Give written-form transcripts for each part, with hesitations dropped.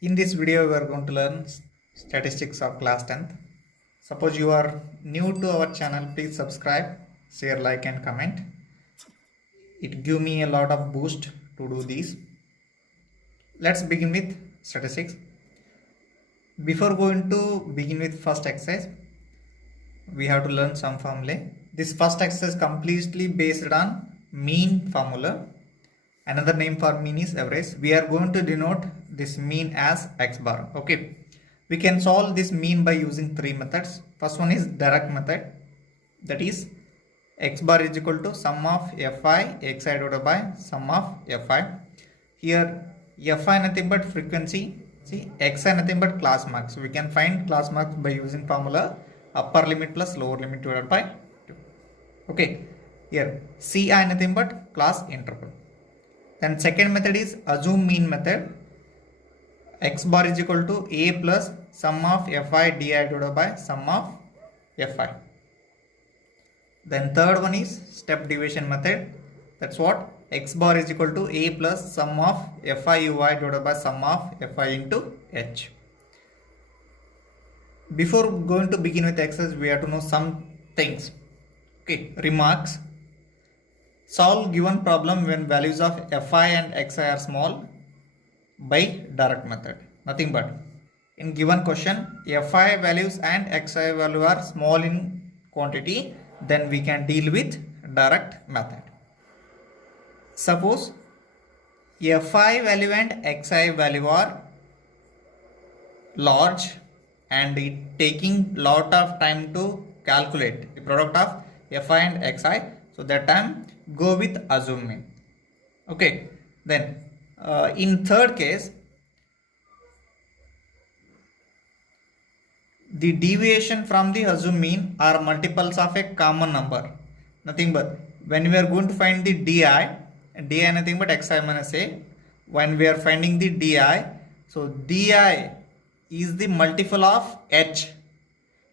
In this video, we are going to learn statistics of class 10th. Suppose you are new to our channel, please subscribe, share, like and comment. It give me a lot of boost to do this. Let's begin with statistics. Before going to begin with first exercise, we have to learn some formulae. This first exercise completely based on mean formula. Another name for mean is average. We are going to denote this mean as x bar. Okay. We can solve this mean by using three methods. First one is direct method. That is x bar is equal to sum of fi xi divided by sum of fi. Here fi nothing but frequency. See, xi nothing but class marks. So we can find class marks by using formula upper limit plus lower limit divided by 2. Okay. Here ci nothing but class interval. Then second method is assume mean method. X bar is equal to a plus sum of fi di divided by sum of fi. Then third one is step deviation method. That's what x bar is equal to a plus sum of fi ui divided by sum of fi into h. Before going to begin with exercise, we have to know some things. Okay, remarks. Solve given problem when values of fi and xi are small by direct method. Nothing but in given question fi values and xi value are small in quantity, then we can deal with direct method. Suppose fi value and xi value are large and it taking lot of time to calculate the product of fi and xi, so that time go with assume mean. Okay, then in third case, the deviation from the assumed mean are multiples of a common number. Nothing but when we are going to find the di nothing but xi minus a. When we are finding the di, so di is the multiple of h.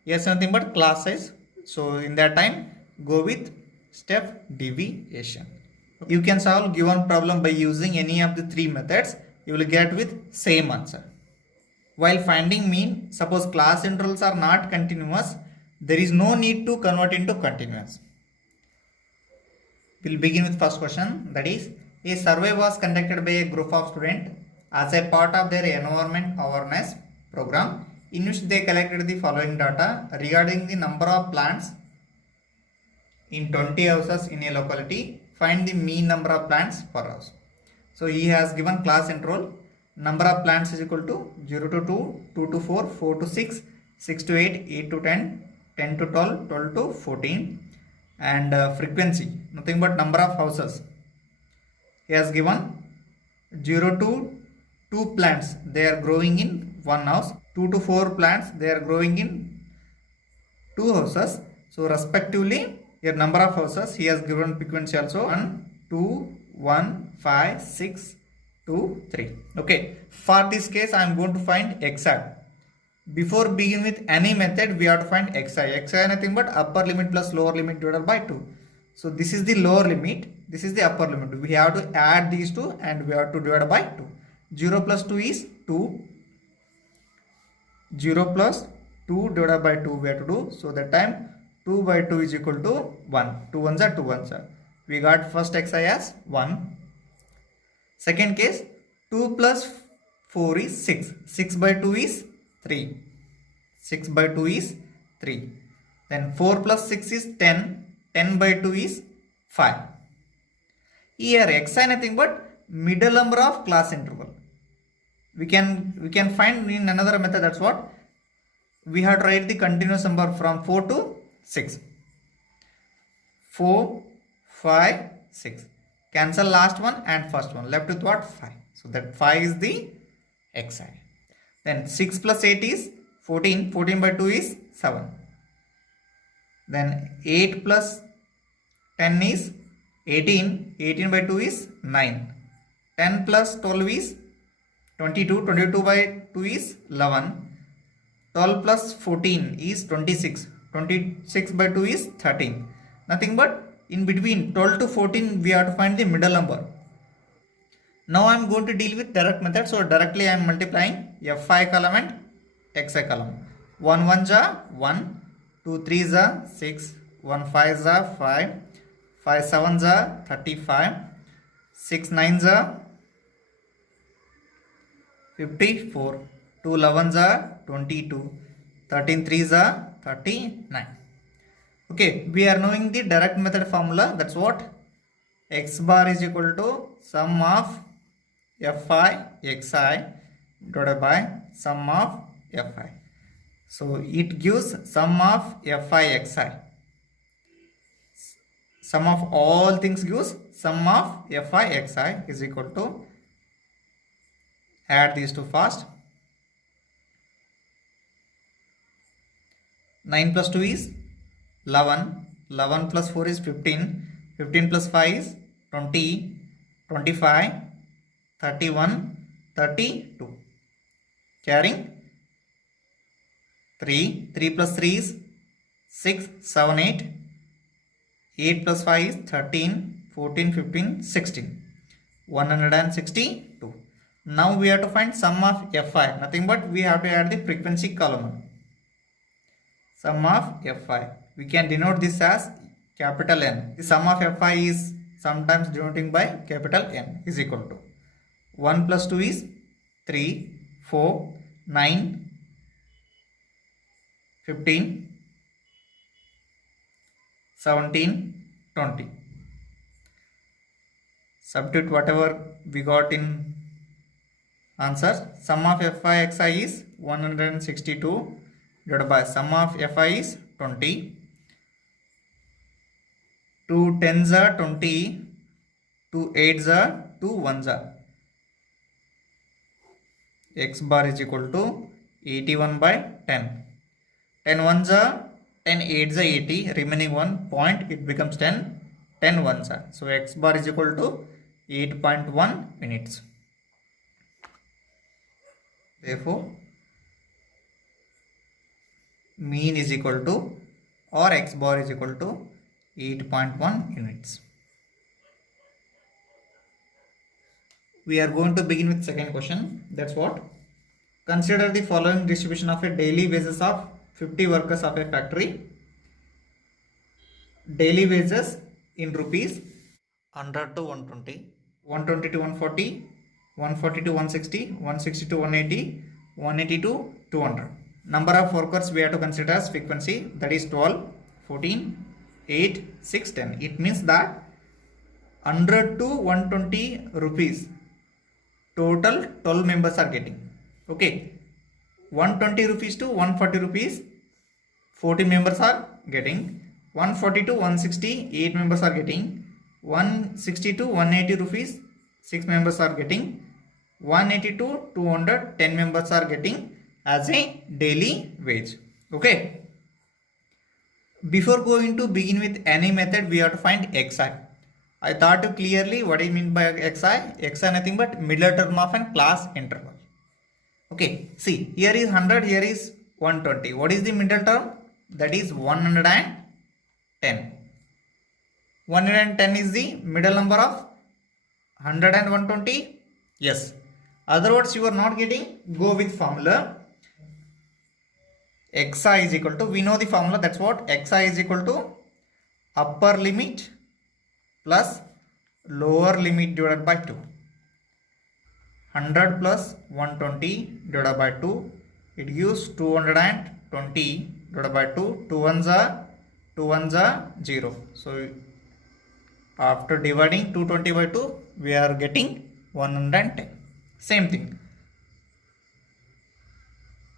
Yes, nothing but class size. So in that time, go with step deviation. You can solve given problem by using any of the three methods. You will get with same answer. While finding mean, suppose class intervals are not continuous, there is no need to convert into continuous. We'll begin with first question. That is, a survey was conducted by a group of students as a part of their environment awareness program, in which they collected the following data regarding the number of plants in 20 houses in a locality. Find the mean number of plants per house. So he has given class interval. Number of plants is equal to 0 to 2, 2 to 4, 4 to 6, 6 to 8, 8 to 10, 10 to 12, 12 to 14. And frequency, nothing but number of houses. He has given 0 to 2 plants, they are growing in one house. 2 to 4 plants, they are growing in 2 houses. So respectively, here number of houses, he has given frequency also 1, 2, 1, 5, 6, 2, 3. Okay, for this case I am going to find xi. Before begin with any method, we have to find xi. Xi nothing but upper limit plus lower limit divided by 2. So this is the lower limit, this is the upper limit. We have to add these two and we have to divide by 2. 0 plus 2 is 2. 0 plus 2 divided by 2 we have to do. So that time 2 by 2 is equal to 1. 2 ones are 2 ones are. We got first xi as 1. Second case, 2 plus 4 is 6. 6 by 2 is 3. 6 by 2 is 3. Then 4 plus 6 is 10. 10 by 2 is 5. Here xi nothing but middle number of class interval. We can find in another method. That's what we have to write the continuous number from 4 to 6. 4, 5, 6. Cancel last one and first one. Left with what? 5. So that 5 is the xi. Then 6 plus 8 is 14. 14 by 2 is 7. Then 8 plus 10 is 18. 18 by 2 is 9. 10 plus 12 is 22. 22 by 2 is 11. 12 plus 14 is 26. 26 by 2 is 13. Nothing but in between 12 to 14 we have to find the middle number. Now I am going to deal with direct method. So directly I am multiplying fi column and xi column. 1 1 ja 1, 2 3 ja 6, 1 5 ja 5, 5 7 ja 35, 6 9 ja 54, 2 11 ja 22, 13 3 ja 39. Okay, we are knowing the direct method formula. That's what x bar is equal to sum of fi xi divided by sum of fi. So it gives sum of fi xi. Sum of all things gives sum of fi xi is equal to, add these two fast. 9 plus 2 is 11, 11 plus 4 is 15, 15 plus 5 is 20, 25, 31, 32. Carrying 3, 3 plus 3 is 6, 7, 8, 8 plus 5 is 13, 14, 15, 16, 162. Now we have to find sum of fi, nothing but we have to add the frequency column. Sum of fi. We can denote this as capital N. The sum of fi is sometimes denoting by capital N is equal to 1 plus 2 is 3, 4, 9, 15, 17, 20. Substitute whatever we got in answer. Sum of fi xi is 162 divided by sum of fi is 20. 2 tens are 20, 2 eights are 2 ones are. X bar is equal to 81 by 10. 10 ones are 10 eights are 80, remaining 1 point, it becomes 10, 10 ones are. So x bar is equal to 8.1 minutes. Therefore, mean is equal to, or x bar is equal to 8.1 units. We are going to begin with second question. That's what? Consider the following distribution of a daily wages of 50 workers of a factory. Daily wages in rupees 100 to 120, 120 to 140, 140 to 160, 160 to 180, 180 to 200. Number of workers we have to consider as frequency, that is 12, 14, 8, 6, 10. It means that 100 to 120 rupees total 12 members are getting. Okay, 120 rupees to 140 rupees 40 members are getting. 140 to 160 8 members are getting. 160 to 180 rupees 6 members are getting. 180 to 200 10 members are getting as a daily wage. Okay, before going to begin with any method, we have to find xi. I thought you clearly what I mean by xi. Xi nothing but middle term of an class interval. Okay, see, here is 100, here is 120. What is the middle term? That is 110. 110 is the middle number of 100 and 120. Yes. Other words, you are not getting, go with formula. Xi is equal to, we know the formula, that's what? Xi is equal to upper limit plus lower limit divided by 2. 100 plus 120 divided by 2, it gives 220 divided by 2. 2 ones are 0. So after dividing 220 by 2, we are getting 110. Same thing.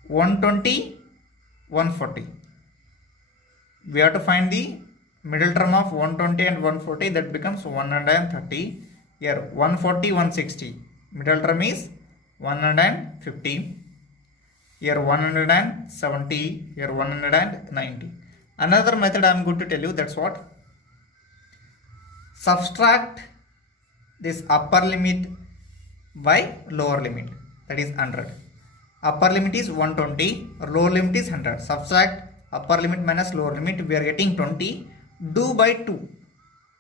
120, 140. We have to find the middle term of 120 and 140, that becomes 130. Here 140, 160. Middle term is 150. Here 170. Here 190. Another method I am going to tell you, that's what? Subtract this upper limit by lower limit, that is 100. Upper limit is 120, lower limit is 100. Subtract upper limit minus lower limit, we are getting 20. Do by 2.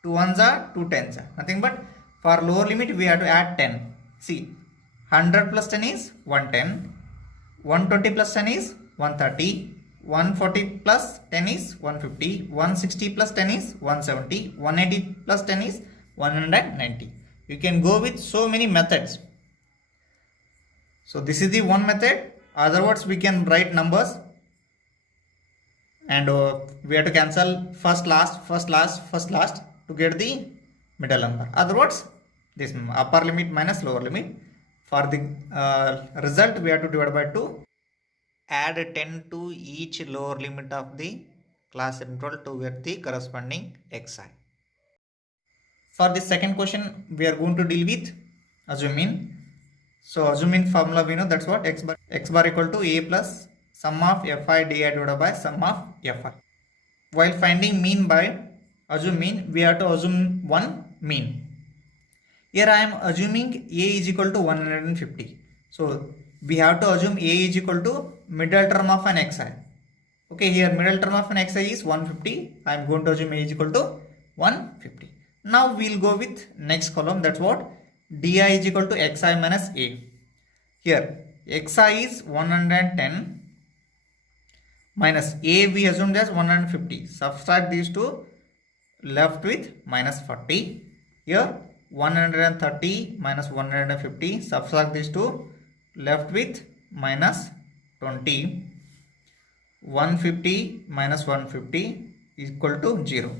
2 ones are 2 tens are. Nothing but for lower limit we have to add 10. See, 100 plus 10 is 110, 120 plus 10 is 130, 140 plus 10 is 150, 160 plus 10 is 170, 180 plus 10 is 190. You can go with so many methods. So this is the one method. Other words, we can write numbers and we have to cancel first last to get the middle number. Other words, this upper limit minus lower limit. For the result, we have to divide by 2. Add 10 to each lower limit of the class interval to get the corresponding xi. For the second question, we are going to deal with assuming. So assuming formula we know, that's what x bar equal to a plus sum of fi di divided by sum of fi. While finding mean by assume mean, we have to assume one mean. Here I am assuming a is equal to 150. So we have to assume a is equal to middle term of an xi. Okay, here middle term of an xi is 150. I am going to assume a is equal to 150. Now we will go with next column, that's what di is equal to xi minus a. Here xi is 110 minus a we assumed as 150. Subtract these two, left with minus 40. Here 130 minus 150, subtract these two, left with minus 20. 150 minus 150 is equal to 0.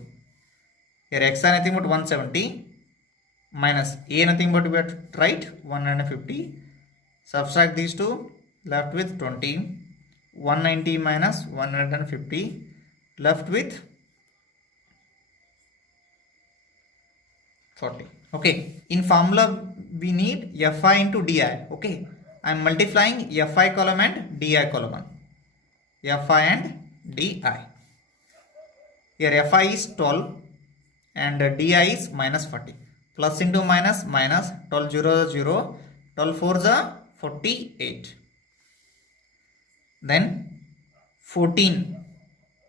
Here xi nothing but 170 minus a nothing but we have to write 150. Subtract these two, left with 20. 190 minus 150, left with 40. Okay, in formula we need fi into di. Okay, I am multiplying fi column and di column. Fi and di. Here fi is 12 and di is minus 40. Plus into minus, minus 12 0 0, 12 4 is 48. Then 14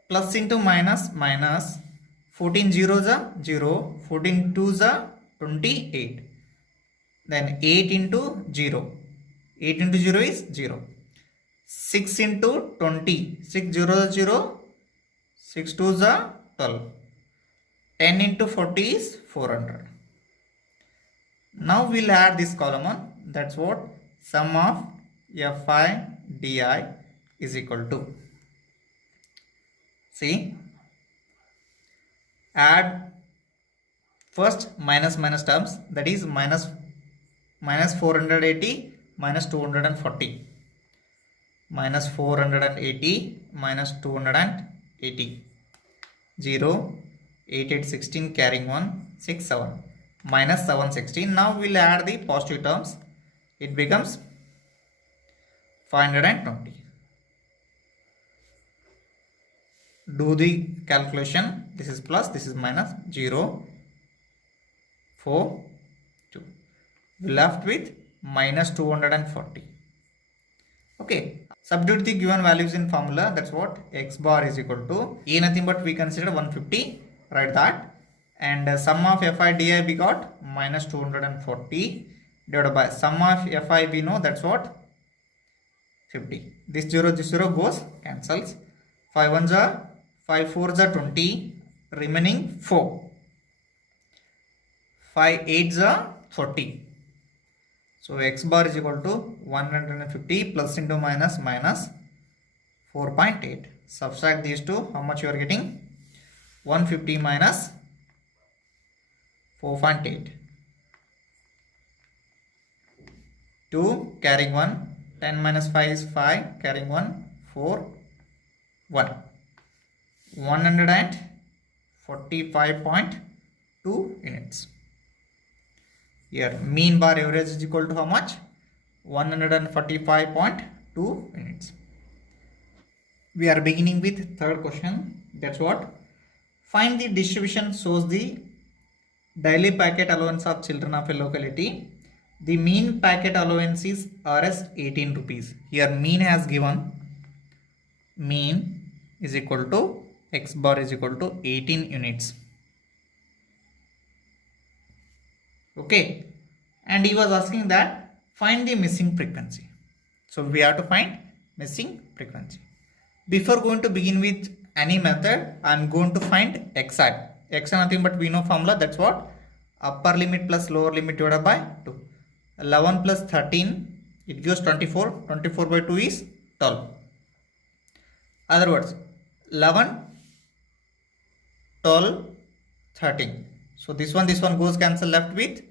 plus into minus, minus 14 0 is 0, 14 2 is 28. Then 8 into 0, 8 into 0 is 0. 6 into 20, 6 0 is 0, 6 2 is 12. 10 into 40 is 400. Now we'll add this column on. That's what sum of fi di is equal to. See, add first minus terms, that is minus 480 minus 240. Minus 480 minus 280. 0, 8 8 16 carrying 1, 6 7. Minus 716. Now we'll add the positive terms. It becomes 520. Do the calculation. This is plus, this is minus. 0, 4, 2. We left with minus 240. Okay. Substitute the given values in formula. That's what x bar is equal to a nothing but we consider 150. Write that. And sum of fi di we got minus 240 divided by sum of fi we know, that's what 50. This 0 goes, cancels. 5 1s are 5 4s are 20, remaining 4. 5 8s are 40. So x bar is equal to 150 plus into minus, minus 4.8. Subtract these two, how much you are getting? 150 minus 4.8. 2 carrying 1. 10 minus 5 is 5. Carrying 1. 4. 1. 145.2 units. Here mean bar average is equal to how much? 145.2 units. We are beginning with third question. That's what? Find the distribution shows the daily packet allowance of children of a locality. The mean packet allowance is Rs 18 rupees. Here mean has given. Mean is equal to x bar is equal to 18 units. Okay. and he was asking that find the missing frequency. So we have to find missing frequency. Before going to begin with any method, I am going to find xi. Xi nothing but we know formula, that's what upper limit plus lower limit divided by 2. 11 plus 13, it gives 24. 24 by 2 is 12. Other words, 11, 12, 13. So this one goes cancel, left with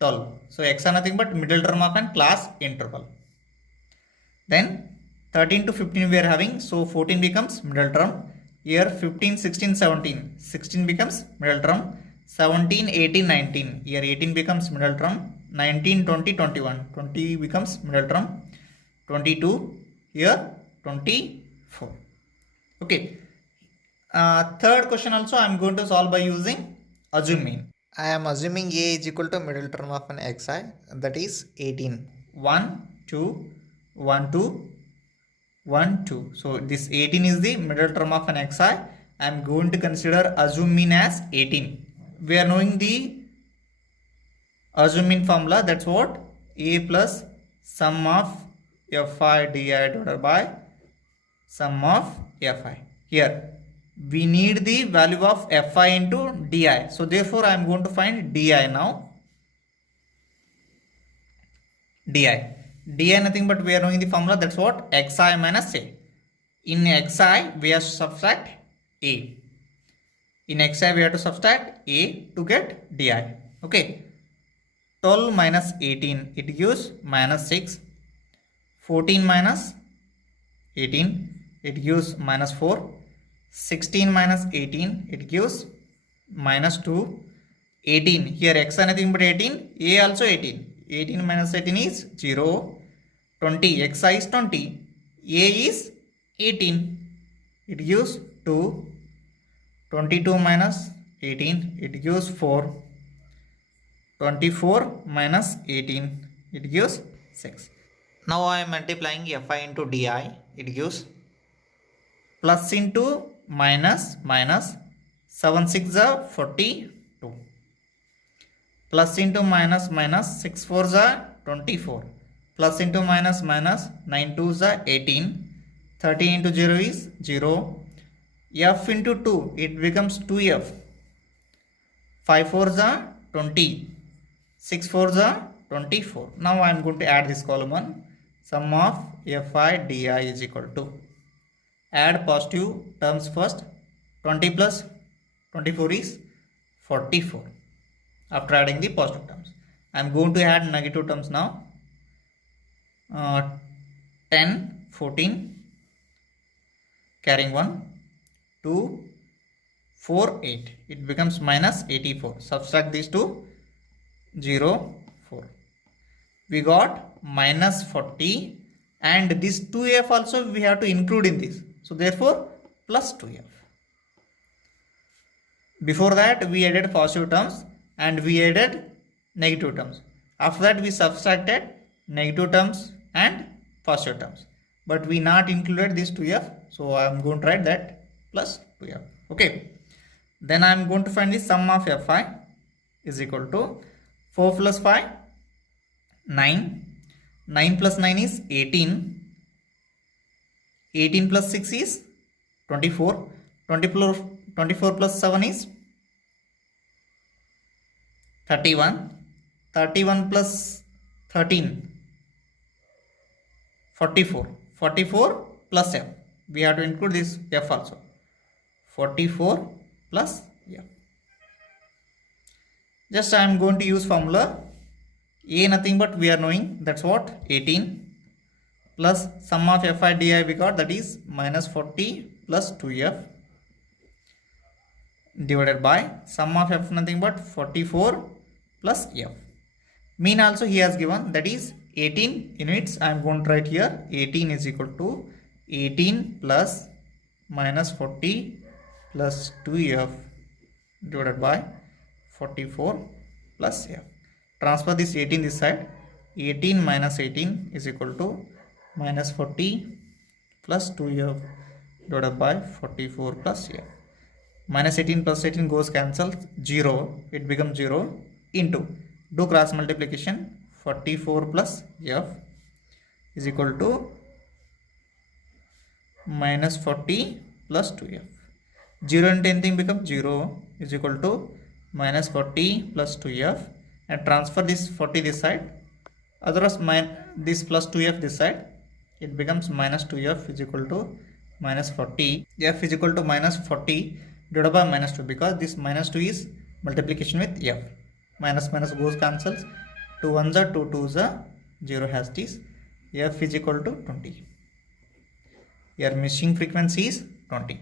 12. So x are nothing but middle term of an class interval. Then 13 to 15 we are having, so 14 becomes middle term. Here 15, 16, 17. 16 becomes middle term. 17, 18, 19. Here 18 becomes middle term. 19, 20, 21. 20 becomes middle term. 22. Here 24. Okay. Third question also I am going to solve by using assume mean. I am assuming a is equal to middle term of an xi, that is 18. 1, 2, 1, 2, 1, 2. So this 18 is the middle term of an xi. I am going to consider assume mean as 18. We are knowing the assume mean formula, that's what a plus sum of fi di divided by sum of fi. Here we need the value of fi into di, so therefore I am going to find di now. Di nothing but we are knowing the formula, that's what xi minus a. In xi we have to subtract a. In xi we have to subtract a to get di. Okay, 12 minus 18, it gives minus 6. 14 minus 18, it gives minus 4. 16 minus 18, it gives minus 2. 18, here x are nothing but 18, a also 18. 18 minus 18 is 0. 20, xi is 20, a is 18, it gives 2. 22 minus 18, it gives 4. 24 minus 18, it gives 6. Now I am multiplying fi into di, it gives plus into minus minus, 7 6 are 42. Plus into minus minus, 6 4 are 24. Plus into minus minus, 9 2 are 18. 13 into 0 is 0. F into 2, it becomes 2f. 5 4 are 20. 6 4 are 24. Now I am going to add this column one. Sum of fi di is equal to, add positive terms first. 20 plus 24 is 44. After adding the positive terms, I am going to add negative terms now. 10, 14, carrying 1, 2, 4, 8. It becomes minus 84. Subtract these two, 0, 4. We got minus 40, and this 2f also we have to include in this. So therefore plus 2f. Before that we added positive terms and we added negative terms. After that we subtracted negative terms and positive terms, but we not included this 2f, so I am going to write that plus 2f. Okay, then I am going to find the sum of fi is equal to 4 plus 5 9. 9 plus 9 is 18. 18 plus 6 is 24. 24 plus 7 is 31. 31 plus 13, 44. 44 plus f. We have to include this f also. 44 plus f. Just I am going to use formula. A nothing but we are knowing, that's what 18, plus sum of fi di we got, that is minus 40 plus 2f divided by sum of f nothing but 44 plus f. Mean also he has given, that is 18 units. I am going to write here 18 is equal to 18 plus minus 40 plus 2f divided by 44 plus f. Transfer this 18 this side. 18 minus 18 is equal to minus 40 plus 2f divided by 44 plus f. Minus 18 plus 18 goes cancelled, 0. It becomes 0 into, do cross multiplication, 44 plus f is equal to minus 40 plus 2f. 0 and anything become 0 is equal to minus 40 plus 2f, and transfer this 40 this side, otherwise this plus 2f this side, it becomes minus 2f is equal to minus 40. F is equal to minus 40 divided by minus 2, because this minus 2 is multiplication with f. Minus minus goes cancels, 2 1s are 2 2s are 0 has this. F is equal to 20. Your missing frequency is 20.